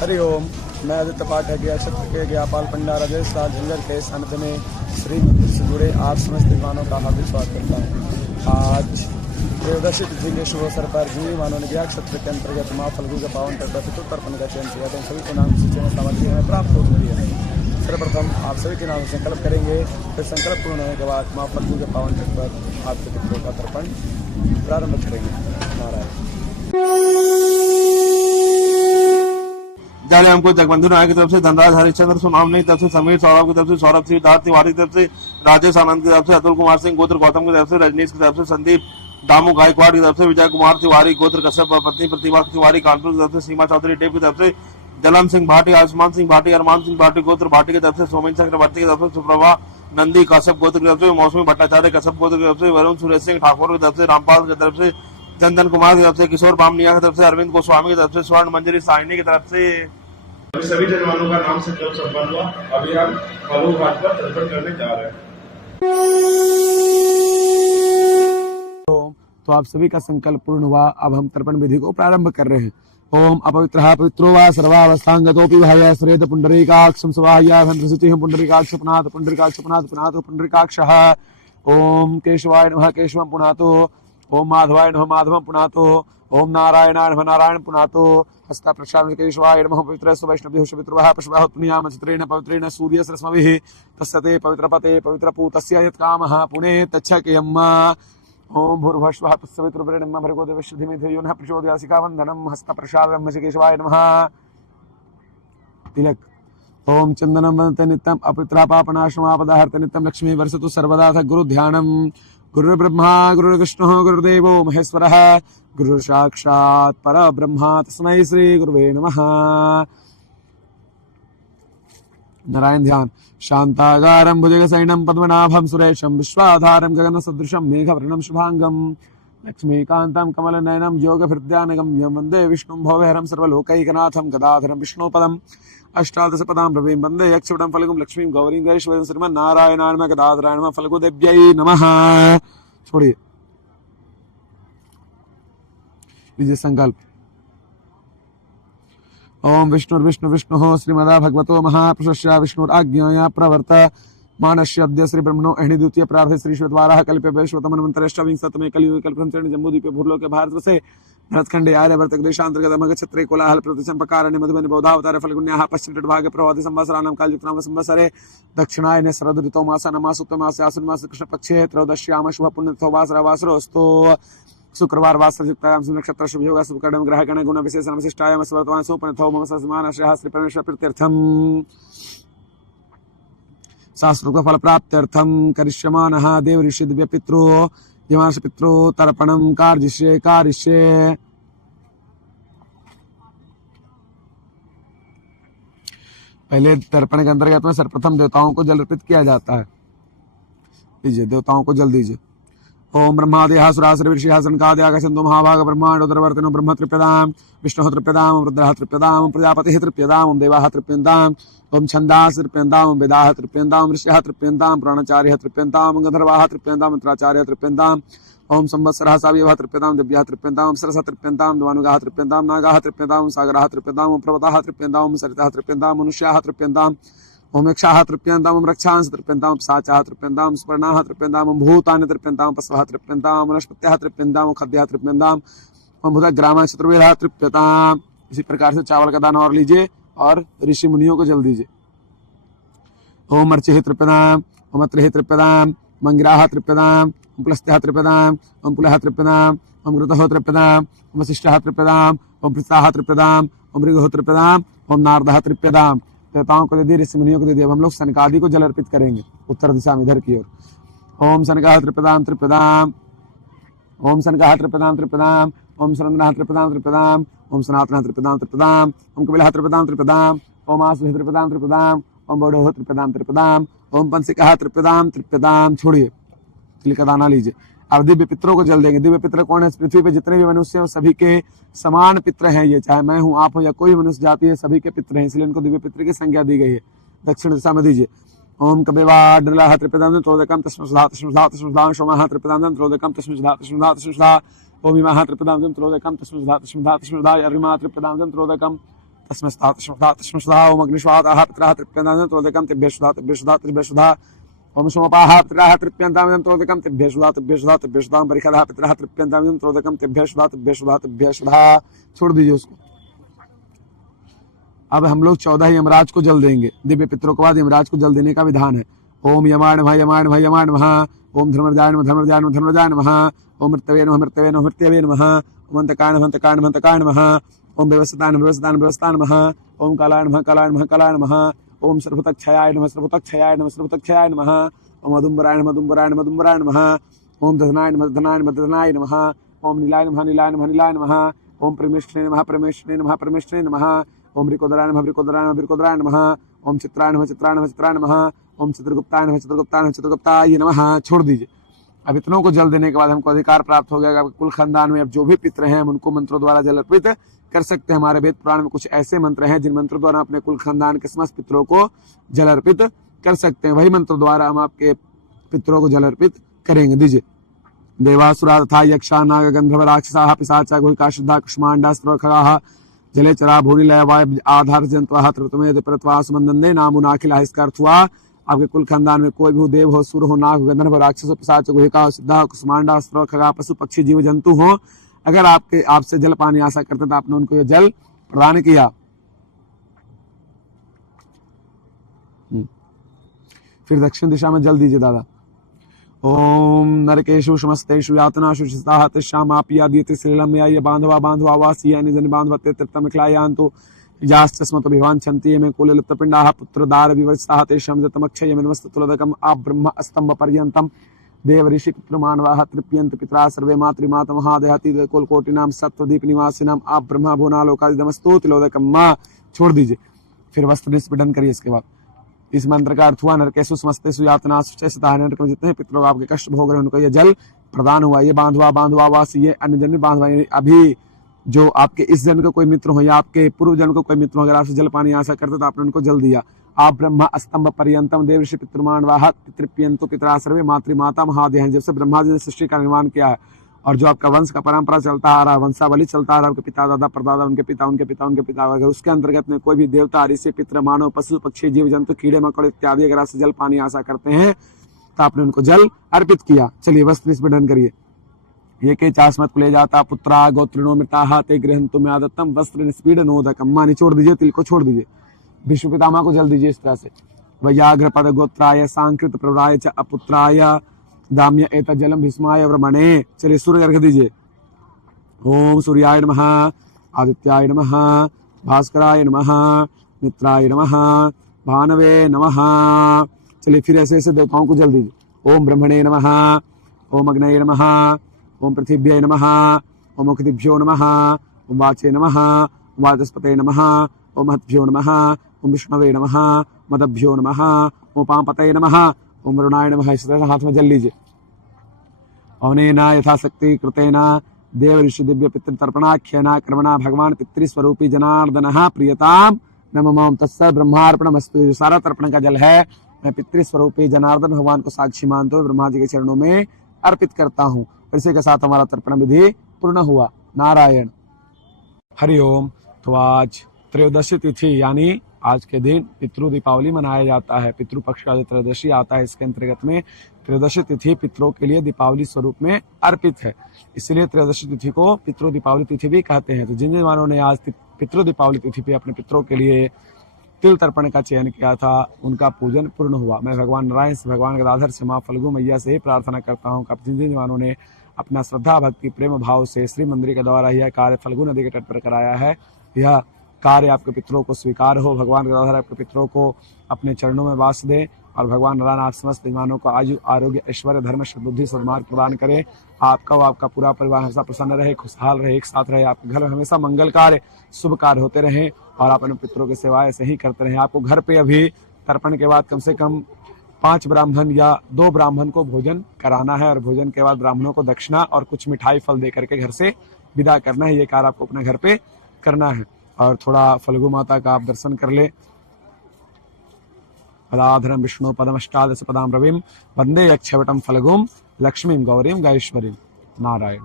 हरि ओम। मैं आदित्य पाठक या क्षेत्र के ज्ञापाल पंडा राजेश राज झंझर के सानिध्य में श्री मंदिर से जुड़े आप समस्त विद्वानों का हार्दिक स्वागत करता हूँ। आज त्रयोदशी तिथि के शुभ अवसर पर जिन विद्वानों ने ज्ञान क्षेत्र के अंतर्गत माँ फल्गु के पावन तर्पण पितृतर्पण का चयन किया तो सभी के नाम सूची में सामग्री हमें प्राप्त हो चुकी है। सर्वप्रथम आप सभी के नाम संकल्प करेंगे, फिर संकल्प पूर्ण होने के बाद माँ फल्गु के पावन तट पर आपके पितरों का तर्पण प्रारंभ करेंगे। नारायण। जाले हमको जगबंधु नायक की तरफ से धनराज हरिश्चंद्र सुनामनी की तरफ से समीर सौरभ की तरफ से सौरभ सिद्धार्थ तिवारी की तरफ से राजेश आनंद की तरफ से अतुल कुमार सिंह गोत्र गौतम की तरफ से रजनीश की तरफ से संदीप दामू गायकवाड़ की तरफ से विजय कुमार तिवारी गोत्र कश्यप पत्नी प्रतिभा तिवारी कानपुर की तरफ से सीमा चौधरी टेप की तरफ से जलम सिंह भाटी आयुष्मान सिंह भाटी अरमान सिंह भाटी गोत्र भाटी की तरफ से सोमेन चक्रवर्ती की तरफ से सुप्रभा नंदी कश्यप गोत्र की तरफ से मौसमी भट्टाचार्य कश्यप गोत्र की तरफ से वरुण सुरेश सिंह ठाकुर की तरफ से रामपाल की तरफ से चंदन कुमार की तरफ से किशोर बामनिया की तरफ से अरविंद गोस्वामी की तरफ से स्वर्ण मंजरी साइनी की तरफ से सभी जजमानों का नाम संकल्प संपन्न हुआ। अभी हम फल्गु घाट पर तर्पण करने जा रहे हैं। तो आप सभी का संकल्प पूर्ण हुआ। अब हम तर्पण विधि को प्रारंभ कर रहे हैं। ओम अपवित्रः पवित्रो वा सर्वावस्थांगतोऽपि भाय श्रेत पुंडरीकाक्षं स्वाहाय धनसुचिः पुंडरीकाक्ष पुनाथ पुंडरीकाक्ष पुनाथ पुनाथ पुंडरीकाक्षः। ओम केशवाय नमः केशवं पुनातो। ओम माधवाय नमः माधवं पुनातो। ओम नारायणाय नमः नारायण पुनातो। हस्ता प्रक्षालनं केशवाय नमः पवित्रस्य वैष्णवेभ्यो पवित्रः पुष्पः पुण्याम चित्रेण पवित्रेण सूर्यसरस्मभिः तस्सते पवित्रपते पवित्रपूतस्य यत्कामः पुणे तच्छकेयम्। ओम भूर्भुवस्वः तत्सवितुर्वरेण्यं भर्गो देवस्य धीमहि धियो यो नः प्रचोदयात्। शिखावन्दनं हस्तप्रक्षालनं केशवाय नमः। तिलक। ओम चंदनं वन्दते नित्यम् अपवित्रः पापनाशमापदाहर्त नित्यं लक्ष्मी वर्षतु सर्वदा गुरु ध्यानम्। गुरुर्ब्रह्मा गुरुर्विष्णुः गुरुदेवो महेश्वरः गुरुसाक्षात् परब्रह्म तस्मै श्री गुरुवे नमः। नारायण ध्यान। शांताकारं भुजगशयनं पद्मनाभं सुरेशं विश्वाधारं गगनसदृशं मेघवर्णं शुभांगं लक्ष्मीकान्तं कमलनयनं योगभृद्यानगम्यं वन्दे विष्णुं भवहरं सर्वलोकैकनाथं गदाधरं विष्णुपदम् अष्टादशपदां रविं वन्दे यक्षवटं फल्गुं लक्ष्मीं गौरीं गणेशवरं श्रीमन्नारायणाय नमः गदाधराय नमः फल्गुदेव्यै नमः। छोड़िए लीजिए संकल्प। ओम विष्णुर्विष्णुः श्रीमदा भगवतो महापुरुषस्य विष्णुराज्ञया प्रवर्त मानस्य अद्य श्री ब्रह्मणो अहिणी द्वितीय प्रार्थे श्री श्वेतवाराः कल्पे वैश्वतमन्वन्तरश्चविंशतमे कलियुगे कल्पसंचरणे जम्बूद्वीपे भूर्लोके भारतवर्षे भरतखण्डे आर्यवर्तक देशान्तर्गत मगक्षत्रे कोलाहल प्रतिसंपकारण्य मधुबनि बौधावतारे फल्गुन्याः पश्चिम तटभागे प्रभवति संवत्सराणां कालयुक्तानां संवत्सरे दक्षिणायने शरद ऋतौ मासानमासोत्तमासे आश्विनमासे कृष्णपक्षे त्रयोदश्याम शुभ पुण्यतिथौ वासरावासरोऽस्तु। शुक्रवार वासरयुक्तायां नक्षत्र शुभ योग शुभ कर्म ग्रह गण गुण विशेषण विशिष्टायां वर्तमान सुपनिथौ मम समान श्रेयः श्री परमेश्वर प्रीत्यर्थम शास्त्रोक्त फल प्राप्त्यर्थम करिष्यमानः देव ऋषि दिव्य पितरो यमांश पितरो तर्पणं कार्जिष्ये। पहले तर्पण के अंतर्गत में सर्वप्रथम देवताओं को जल अर्पित किया जाता है। लीजिए देवताओं को जल दीजिए। ओम ब्रह्मादयः सुरासुर ऋषिः सनकादयः गच्छन्तु महाभाग ब्रह्मांडोदरवर्तिनो ब्रह्म तृप्यतां विष्णुः तृप्यतां रुद्रः तृप्यतां प्रजापतिः तृप्यतां ओम देवाः तृप्यन्तां ओम छन्दाः तृप्यन्तां ओम वेदाः तृप्यन्तां ऋषयः तृप्यन्तां प्राणाचार्यः तृप्यन्तां गन्धर्वाः तृप्यन्तां मंत्राचार्यः तृप्यन्तां ओम संवत्सरः सावयवः तृप्यतां दिव्याः तृप्यन्तां सरसः तृप्यन्तां द्वानुगाः तृप्यन्तां नागाः तृप्यन्तां सागराः तृप्यन्तां ओम पर्वताः तृप्यन्तां ओम सरिताः तृप्यन्तां मनुष्याः तृप्यन्तां ओम यक्षाः तृप्यन्तां ओम रक्षांस तृप्यन्तां साचाः तृप्यन्तां स्पर्णाः तृप्यन्तां ओम भूतानि तृप्यन्तां पशवः तृप्यन्तां वनस्पतयः तृप्यन्तां ओम खाद्याः तृप्यन्तां ओम भूतग्रामाः चतुर्वेदाः तृप्यतां। इसी प्रकार से चावल का दाना और लीजिए और ऋषि मुनियों को जल दीजिए। ओम अर्चिः तृप्यतां ओम अत्रिः तृप्यतां मंगिराः तृप्यतां ओम पुलस्त्यः तृप्यतां ओम पुलः तृप्यतां ओम घृतः तृप्यतां ओम वसिष्ठः तृप्यतां ओम पृथाः तृप्यतां ओम ऋगः तृप्यतां ओम नारदः तृप्यतां। देवताओं को दे दिए, ऋषि मुनियों को दे दिया। अब हम लोग सनकादि को जल अर्पित करेंगे उत्तर दिशा में इधर की ओर। ओम सनकाः तृप्यतां तृप्यतां ओम सनकाः तृप्यतां तृप्यतां ओम सनन्दनः तृप्यतां तृप्यतां ओम सनातनः तृप्यतां तृप्यतां ओम कपिलः तृप्यतां तृप्यतां ओम आसुः तृप्यतां तृप्यतां ओम बौढः तृप्यतां तृप्यतां ओम पंसिकः तृप्यतां तृप्यतां। छोड़िए तिल का दाना लीजिए। अब दिव्य पितरों को जल देंगे। दिव्य पितर कौन है? पृथ्वी पे जितने भी मनुष्य हैं सभी के समान पितर हैं ये, चाहे मैं हूँ आप हो या कोई मनुष्य जाति है, सभी के पितर हैं, इसलिए इनको दिव्य पितर की संज्ञा दी गई है। दक्षिण दिशा में दीजिए। ओम कपिवाड्रलः तृप्यतां त्रोदकं तस्मृधा सोमः तृप्यतां त्रोदकं तस्मृधा ओम इमाः तृप्यतां त्रोदकं तस्मृधा अरिमा तृप्यतां त्रोदकं तस्मस्ता तस्मस्ता तस्मस्ता ओम अग्निश्वाताः पितरः तृप्यन्तामिदं त्रोदकं तेभ्यः सुधा तेभ्यः सुधा तेभ्यः सुधा ओम सोमपाः पितरः तृप्यन्तामिदं त्रोदकं तेभ्यः सुधा तेभ्यः सुधा तेभ्यः सुधा बरिखदः पितरः तृप्यन्तामिदं त्रोदकं तेभ्यः सुधा तेभ्यः सुधा तेभ्यः सुधा। छोड़ दीजिए उसको। अब हम लोग 14 यमराज को जल देंगे। दिव्य पितरों के बाद यमराज को जल देने का विधान है। ओम यमाय नमः यमाय नमः यमाय नमः। ओम धर्मराजाय नमः धर्मराजाय नमः धर्मराजाय नमः। ओम मृत्यवे नमः मृत्यवे नमः मृत्यवे नमः। ओम अंतकाय नमः अंतकाय नमः अंतकाय नमः। ओम व्यवस्थाय नमः व्यवस्थाय नमः व्यवस्थाय नमः। ओम कालाय नमः कालाय नमः कालाय नमः। ओम सर्वतक्षयाय नमः सर्वतक्षयाय नमः सर्वतक्षयाय नमः। ओम अदुम्बराय नमः अदुम्बराय नमः अदुम्बराय नमः। ओम दधनाय नमः दधनाय नमः दधनाय नमः। ओम नीलाय नमः नीलाय नमः नीलाय नमः। ओम परमेश्वरे नमः परमेश्वरे नमः परमेश्वरे नमः। ओम रिकोदराय नमः रिकोदराय नमः रिकोदराय नमः। ओम चित्राय नमः चित्राय नमः चित्राय नमः। ओम चित्रगुप्ताय नमः चित्रगुप्ताय नमः चित्रगुप्ताय नमः। छोड़ दीजिए। अब इतनों को जल देने के बाद हमको अधिकार प्राप्त हो गया। कुल खानदान में अब जो भी पितर हैं हम उनको मंत्रों द्वारा जल अर्पित कर सकते हैं। हमारे वेद पुराण में कुछ ऐसे मंत्र हैं जिन मंत्रों द्वारा अपने कुल खानदान के समस्त पितरों को जल अर्पित कर सकते हैं। वही मंत्र द्वारा हम आपके पितरों को जल अर्पित करेंगे। दीजिए। देवासुरा तथा यक्षा नाग गंधर्व राक्षसाः पिशाचा गुहिका शुद्धा कुष्मांडा स्त्रखगाः जले चरा भूनिलय वाय आधार जंतवः त्रितमेद प्रत्वा सुमंदे नामुनाखिला। इसका अर्थ हुआ आपके कुल खानदान में कोई भी देव हो, सुर हो, नाग, गंधर्व, राक्षस, पिशाच, गुहिका, सिद्धा, कुष्मांडा, अस्त्र, खगा, पशु, पक्षी, जीव जंतु हो, अगर आपसे जल पानी आशा करते तो आपने उनको ये जल प्रदान किया। फिर दक्षिण दिशा में जल दीजिए दादा। ओम नरकेशु समस्तेषु यातनाषु शिष्टाः तेषामापि यदीति श्रीलम ये बांधवा बांधवा वासी निजन बांधवते तृप्तमिखलायान्तु जास्तस्मतो विवाञ्छन्ति मे कुले लिप्तपिण्डाः पुत्रदार विवर्षिताः तेषां जतमक्षयमिदमस्तुलदकम् आब्रह्म स्तंभ पर्यन्तं देव ऋषि पितृमानवाः तृप्यन्त पितरा सर्वे मातृमातमहादयाति कुलकोटिनां सत्वदीप निवासिनां आब्रह्म भुवनालोकादिदमस्तु तिलोदकम्। छोड़ दीजिए। फिर वस्त्र निष्पीडन करिए। इसके बाद इस मंत्र का अर्थ हुआ नरकेषु समस्तेषु यातनासु सताः नरक में जितने पितरों आपके कष्ट भोग रहे हैं उनको ये जल प्रदान हुआ। ये बांधवा बांधवा वासी ये अन्य जन्म बांधवा अभी जो आपके इस जन्म का कोई मित्र हो या आपके पूर्व जन्म का कोई मित्र हो, अगर आपसे जल पानी आशा करते तो आपने उनको जल दिया। आप ब्रह्मा स्तंभ पर्यंतम देव ऋषि पितृमानवाः तृप्यन्तु पितरा सर्वे मातृमाता महादय हैं। जब से ब्रह्मा जी ने सृष्टि का निर्माण किया है और जो आपका वंश का परंपरा चलता आ रहा है, वंशावली चलता आ रहा है, आपके पिता दादा परदादा उनके पिता उनके पिता उनके पिता, अगर उसके अंतर्गत में कोई भी देवता ऋषि पितृ मानव पशु पक्षी जीव जंतु कीड़े मकोड़े इत्यादि अगर आपसे जल पानी आशा करते हैं तो आपने उनको जल अर्पित किया। चलिए वस्त्र निष्पीडन करिए। ये के चास्मत ले जाता पुत्रा गोत्रिणो मृताः ते गृहन्तु मे आदत्तम वस्त्र निष्पीडनोदकम्। मानी छोड़ दीजिए। तिल को छोड़ दीजिए। भीष्म पितामह को जल दीजिए। इस तरह से वैयाघ्रपद गोत्राय सांकृत प्रवराय च अपुत्राय दाम्य एत जलम भीष्माय व्रमणे। चलिए सूर्य अर्घ दीजिए। ओम सूर्याय नमः आदित्याय नमः भास्कराय नमः मित्राय नमः भानवे नमः। चलिए फिर ऐसे ऐसे देवताओं को जल दीजिए। ओम ब्रह्मणे नमः ओम अग्नये नमः ओम पृथिव्यै नमः ओम मुखदिभ्यो नमः ओम वाचे नमः ओम वाचस्पते नमः ओम महद्भ्यो नमः ओम विष्णवे नमः मदभ्यो नमः ओम पांपतये नमः ओम वरुणाय नमः। इस तरह हाथ में जल लीजिए। अवनेना यथाशक्ति कृतेना देव ऋषि दिव्य पितृतर्पणाख्यना कर्मणा भगवान पितृस्वरूपी जनार्दनः प्रियताम नमः तत्सत् ब्रह्मार्पणमस्तु। सारा तर्पण का जल है मैं पितृस्वरूपी जनार्दन भगवान को साक्षी मानते हुए ब्रह्मा जी के चरणों में अर्पित करता हूँ। इसी के साथ हमारा तर्पण विधि पूर्ण हुआ। नारायण। हरिओम। तो आज त्रयोदशी तिथि यानी आज के दिन पितृ दीपावली मनाया जाता है। पितृ पक्ष का जो त्रयोदशी आता है इसके अंतर्गत में त्रयोदशी तिथि पितरों के लिए दीपावली स्वरूप में अर्पित है। इसलिए त्रयोदशी तिथि को पितृ दीपावली तिथि भी कहते हैं। तो जिन जिन मानवों ने आज पितृ दीपावली तिथि पे अपने पितरों के लिए तिल तर्पण का चयन किया था उनका पूजन पूर्ण हुआ। मैं भगवान नारायण से भगवान गदाधर से माँ फल्गु मैया से ही प्रार्थना करता हूँ कि जिन जिन जवानों ने अपना श्रद्धा भक्ति प्रेम भाव से श्री मंदिर के द्वारा यह कार्य फल्गु नदी के तट पर कराया है, यह कार्य आपके पितरों को स्वीकार हो। भगवान गदाधर आपके पितरों को अपने चरणों में वास दे और भगवान नारायण आप समस्त जवानों को आयु आरोग्य ऐश्वर्य धर्म बुद्धि सद्मार्ग प्रदान करे। आपका व आपका पूरा परिवार हमेशा प्रसन्न रहे, खुशहाल रहे, एक साथ रहे। आपके घर में हमेशा मंगल कार्य शुभ कार्य होते रहें और आप अपने पितरों की सेवा ऐसे ही करते रहें। आपको घर पे अभी तर्पण के बाद कम से कम 5 ब्राह्मण या 2 ब्राह्मण को भोजन कराना है और भोजन के बाद ब्राह्मणों को दक्षिणा और कुछ मिठाई फल दे करके घर से विदा करना है। ये कार्य आपको अपने घर पे करना है। और थोड़ा फल्गु माता का आप दर्शन कर ले। पदाधरम विष्णु पदमष्टादश पदाम रविम वंदे यक्षवटम फल्गुम लक्ष्मीम गौरीम गायश्वरीम। नारायण।